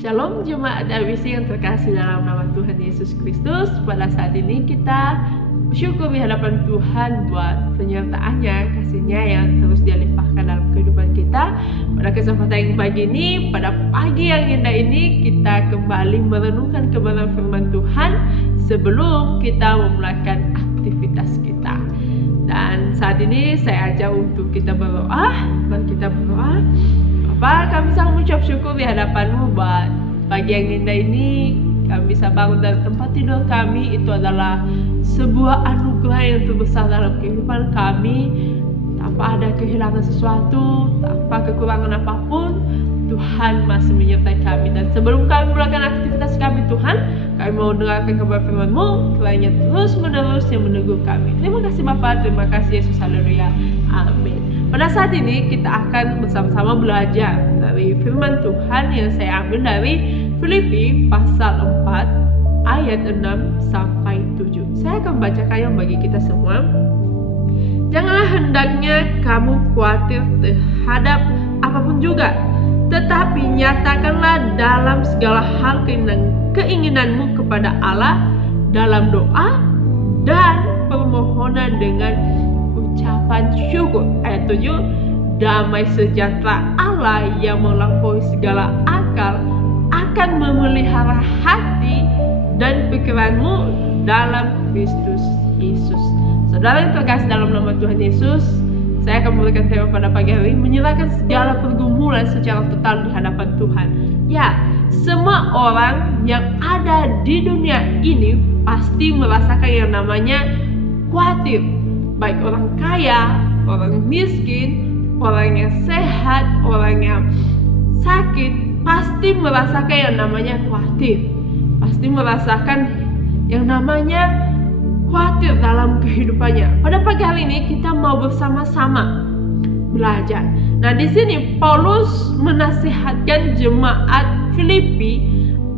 Shalom jemaat ABC yang terkasih dalam nama Tuhan Yesus Kristus. Pada saat ini kita bersyukur di hadapan Tuhan buat penyertaan-Nya, kasih-Nya yang terus Dia limpahkan dalam kehidupan kita. Pada kesempatan yang pagi ini, pada pagi yang indah ini, kita kembali merenungkan kebenaran firman Tuhan sebelum kita memulaikan aktivitas kita. Dan saat ini saya ajak untuk kita berdoa. Mari kita berdoa. Bapa, kami sangat mengucap syukur di hadapan-Mu buat pagi yang indah ini. Kami bisa bangun dari tempat tidur kami. Itu adalah sebuah anugerah yang terbesar dalam kehidupan kami. Tanpa ada kehilangan sesuatu, tanpa kekurangan apapun, Tuhan masih menyertai kami. Dan sebelum kami melakukan aktivitas kami, Tuhan, kami mau dengarkan kabar firman-Mu, kiranya terus menerus yang menegur kami. Terima kasih Bapa, terima kasih Yesus, haleluya, amin. Pada saat ini kita akan bersama-sama belajar dari firman Tuhan yang saya ambil dari Filipi pasal 4 ayat 6 sampai 7. Saya akan membacakannya bagi kita semua. Janganlah hendaknya kamu khawatir terhadap apapun juga, tetapi nyatakanlah dalam segala hal keinginanmu kepada Allah dalam doa dan permohonan dengan ucapan syukur. Ayat 7, damai sejahtera Allah yang melampaui segala akal akan memelihara hati dan pikiranmu dalam Kristus Yesus. Saudara yang terkasih dalam nama Tuhan Yesus, saya akan memberikan tema pada pagi hari ini, menyerahkan segala pergumulan secara total di hadapan Tuhan. Ya, semua orang yang ada di dunia ini pasti merasakan yang namanya khawatir. Baik orang kaya, orang miskin, orang yang sehat, orang yang sakit, pasti merasakan yang namanya khawatir. Pasti merasakan yang namanya khawatir dalam kehidupannya. Pada pagi hari ini kita mau bersama-sama belajar. Nah, di sini Paulus menasihatkan jemaat Filipi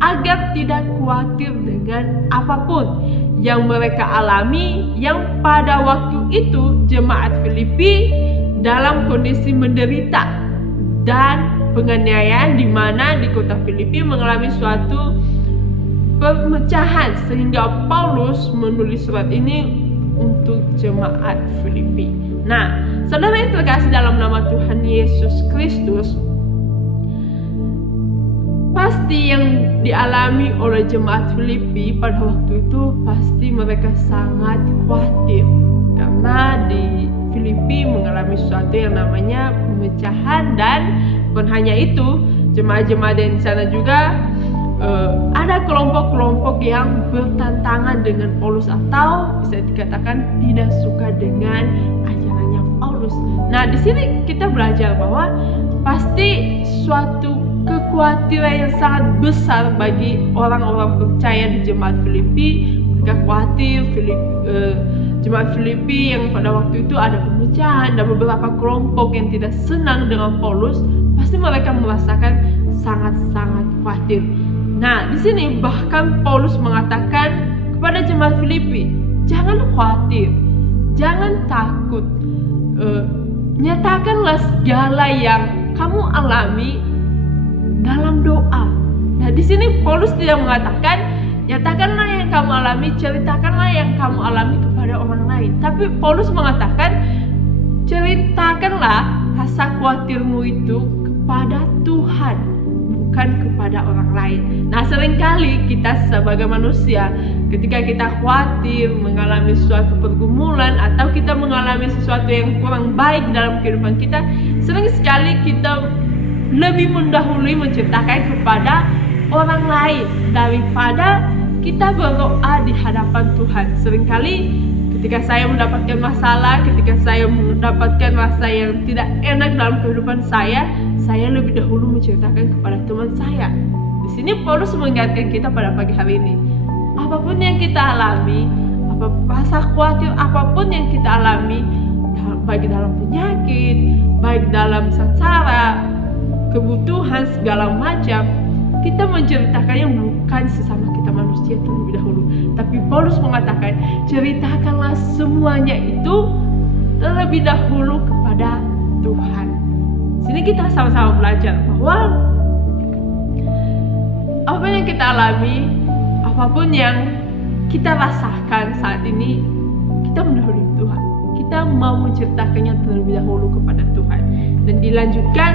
agar tidak khawatir dengan apapun yang mereka alami, yang pada waktu itu jemaat Filipi dalam kondisi menderita dan penganiayaan, di mana di kota Filipi mengalami suatu pemecahan, sehingga Paulus menulis surat ini untuk jemaat Filipi. Nah, saudara yang terkasih dalam nama Tuhan Yesus Kristus, pasti yang dialami oleh jemaat Filipi pada waktu itu pasti mereka sangat khawatir, karena di Filipi mengalami sesuatu yang namanya pemecahan. Dan bukan hanya itu, jemaat-jemaat yang di sana juga ada kelompok-kelompok yang bertentangan dengan Paulus, atau bisa dikatakan tidak suka dengan ajarannya Paulus. Nah, di sini kita belajar bahwa pasti suatu kekhawatiran yang sangat besar bagi orang-orang percaya di jemaat Filipi. Mereka khawatir jemaat Filipi yang pada waktu itu ada pemecahan dan beberapa kelompok yang tidak senang dengan Paulus, pasti mereka merasakan sangat-sangat khawatir. Nah, di sini bahkan Paulus mengatakan kepada jemaat Filipi, jangan khawatir, jangan takut, nyatakanlah segala yang kamu alami dalam doa. Nah, di sini Paulus tidak mengatakan nyatakanlah yang kamu alami, ceritakanlah yang kamu alami kepada orang lain. Tapi Paulus mengatakan ceritakanlah rasa khawatirmu itu kepada Tuhan, bukan kepada orang lain. Nah, seringkali kita sebagai manusia, ketika kita khawatir mengalami suatu pergumulan atau kita mengalami sesuatu yang kurang baik dalam kehidupan kita, sering sekali kita lebih mendahului menceritakan kepada orang lain daripada kita berdoa di hadapan Tuhan. Seringkali ketika saya mendapatkan masalah, ketika saya mendapatkan rasa yang tidak enak dalam kehidupan saya lebih dahulu menceritakan kepada teman saya. Di sini Paulus mengingatkan kita pada pagi hari ini, apapun yang kita alami, rasa khawatir apapun yang kita alami, baik dalam penyakit, baik dalam sengsara, kebutuhan segala macam, kita menceritakannya bukan sesama kita manusia terlebih dahulu, tapi Paulus mengatakan ceritakanlah semuanya itu terlebih dahulu kepada Tuhan. Sini kita sama-sama belajar bahwa apa yang kita alami, apapun yang kita rasakan saat ini, kita mendahului Tuhan. Kita mau menceritakannya terlebih dahulu kepada Tuhan. Dan dilanjutkan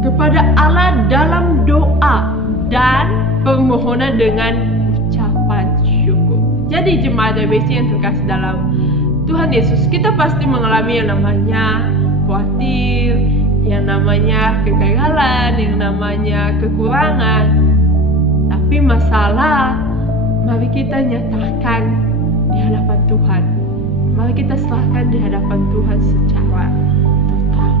kepada Allah dalam doa dan permohonan dengan ucapan syukur. Jadi jemaat ABC yang terkasih dalam Tuhan Yesus, kita pasti mengalami yang namanya khawatir, yang namanya kegagalan, yang namanya kekurangan. Tapi masalah, mari kita nyatakan di hadapan Tuhan. Mari kita serahkan di hadapan Tuhan secara total.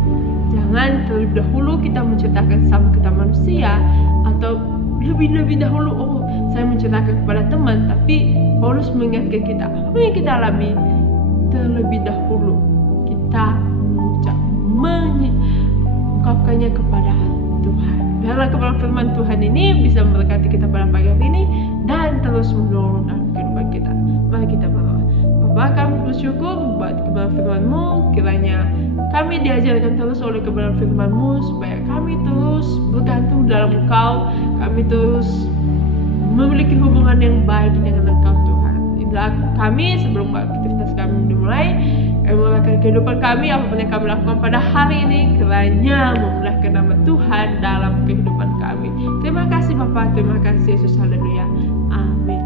Jangan terlebih dahulu kita menceritakan sama kita manusia, atau lebih dahulu saya menceritakan kepada teman. Tapi Paulus mengingatkan kita, apa yang kita alami, terlebih dahulu kita mengungkapkannya kepada Tuhan. Biarlah kebenaran firman Tuhan ini bisa memberkati kita pada pagi hari ini dan terus menolong dalam kehidupan kita. Mari kita berdoa. Bapa, kami bersyukur buat kebenaran firman-Mu. Kiranya kami diajarkan terus oleh kebenaran firman-Mu, supaya kami terus bergantung dalam Engkau. Kami terus memiliki hubungan yang baik dengan Engkau, Tuhan. Inilah kami sebelum aktivitas kami dimulai, memulakan kehidupan kami, apapun yang kami lakukan pada hari ini, kiranya memuliakan nama Tuhan dalam kehidupan kami. Terima kasih Bapa, terima kasih Yesus, haleluya, amin.